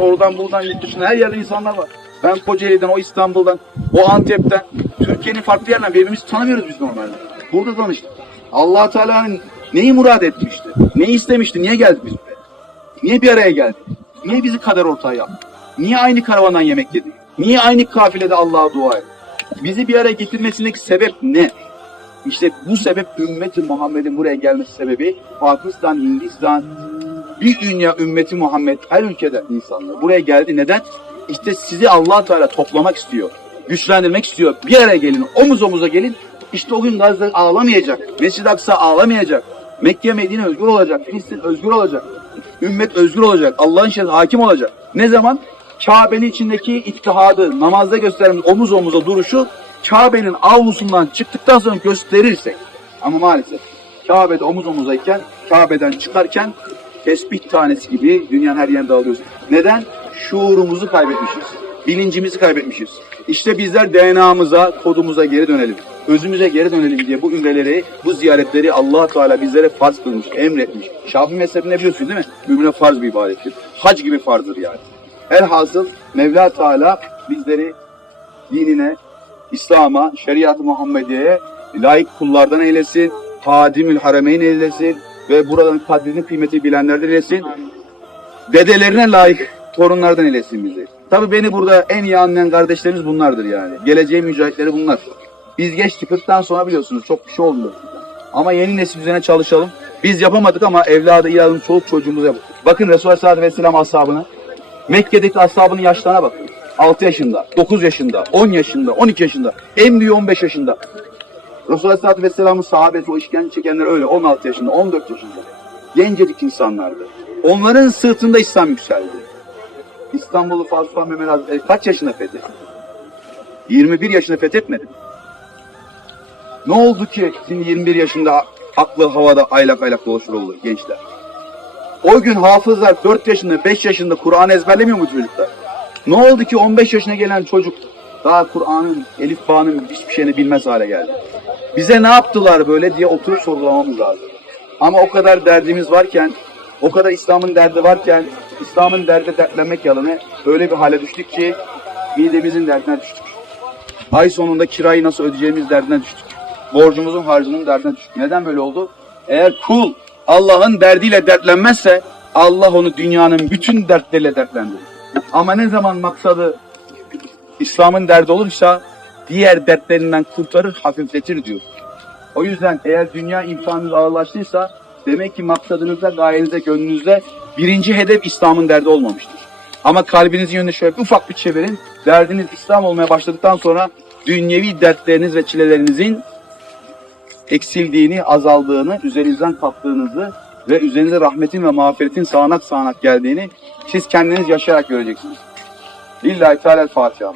Oradan buradan yurt dışına her yerde insanlar var. Ben Kocaeli'den, o İstanbul'dan, o Antep'ten, Türkiye'nin farklı yerlerinden birbirimizi tanımıyoruz biz normalde. Burada tanıştık. allah Teala'nın neyi murad etmişti? Neyi istemişti? Niye geldik biz buraya? Niye bir araya geldik? Niye bizi kader ortağı yaptı? Niye aynı karavandan yemek yedik? Niye aynı kafilede Allah'a dua ettik? Bizi bir araya getirmesindeki sebep ne? İşte bu sebep ümmeti Muhammed'in buraya gelmesi sebebi Pakistan, Hindistan, bir dünya ümmeti Muhammed her ülkeden insanlar buraya geldi. Neden? İşte sizi allah Teala toplamak istiyor. Güçlendirmek istiyor. Bir araya gelin. Omuz omuza gelin. İşte o gün Gazze ağlamayacak. Mescid-i Aksa ağlamayacak. Mekke Medine özgür olacak. Filistin özgür olacak. Ümmet özgür olacak. Allah'ın şerri hakim olacak. Ne zaman? Kabe'nin içindeki ittihadı, namazda gösterdiğimiz omuz omuza duruşu Kabe'nin avlusundan çıktıktan sonra gösterirsek. Ama maalesef Kabe'de omuz omuzayken, Kabe'den çıkarken tesbih tanesi gibi dünyanın her yerinde dağılıyoruz. Neden? Şuurumuzu kaybetmişiz. Bilincimizi kaybetmişiz. İşte bizler DNA'mıza, kodumuza geri dönelim. Özümüze geri dönelim diye bu ümreleri, bu ziyaretleri allah Teala bizlere farz kılmış, emretmiş. Şafii mezhebinde biliyorsun değil mi? Mümine farz bir ibadettir. Hac gibi farzdır yani. Elhasıl Mevla Teala bizleri dinine, İslam'a, şeriat-ı Muhammediye'ye layık kullardan eylesin. Hadimül Haremeyn eylesin. Ve buradan kadrini kıymeti bilenlerden eylesin. Dedelerine layık torunlardan eylesin bizi. Tabii beni burada en iyi anlayan kardeşlerimiz bunlardır yani. Geleceğin mücahitleri bunlar. Biz geçtik 40'tan sonra biliyorsunuz çok bir şey olmuyor. Ama yeni nesil üzerine çalışalım. Biz yapamadık ama evladı iyi alın, çoluk çocuğumuz yap. Bakın Resulullah sallallahu aleyhi ve sellem ashabına. Mekke'deki ashabının yaşlarına bakın. 6 yaşında, 9 yaşında, 10 yaşında, 12 yaşında, en büyüğü 15 yaşında. Resulullah sallallahu aleyhi ve sellem'in sahabesi o işkence çekenler öyle 16 yaşında, 14 yaşında. Gencecik insanlardı. Onların sırtında İslam yükseldi. İstanbul'u Fatih Mehmet Hazretleri kaç yaşında fethetti? 21 yaşında fethetmedi. mi? Ne oldu ki şimdi 21 yaşında aklı havada aylak aylak dolaşır olur gençler? O gün hafızlar 4 yaşında 5 yaşında Kur'an ezberlemiyor mu çocuklar? Ne oldu ki 15 yaşına gelen çocuk daha Kur'an'ın, Elif Bağ'ın hiçbir şeyini bilmez hale geldi. Bize ne yaptılar böyle diye oturup sorgulamamız lazım. Ama o kadar derdimiz varken, o kadar İslam'ın derdi varken, İslam'ın derdi dertlenmek yalanı öyle bir hale düştük ki midemizin derdine düştük. Ay sonunda kirayı nasıl ödeyeceğimiz derdine düştük. Borcumuzun harcının derdine düştük. Neden böyle oldu? Eğer kul Allah'ın derdiyle dertlenmezse Allah onu dünyanın bütün dertleriyle dertlendirir. Ama ne zaman maksadı İslam'ın derdi olursa diğer dertlerinden kurtarır, hafifletir diyor. O yüzden eğer dünya imtihanınız ağırlaştıysa demek ki maksadınızda, gayenize, gönlünüzde birinci hedef İslam'ın derdi olmamıştır. Ama kalbinizin yönünde şöyle bir ufak bir çevirin. Derdiniz İslam olmaya başladıktan sonra dünyevi dertleriniz ve çilelerinizin eksildiğini, azaldığını, üzerinizden kalktığınızı ve üzerinize rahmetin ve mağfiretin sağanak sağanak geldiğini siz kendiniz yaşayarak göreceksiniz. Lillahi Teala Fatiha.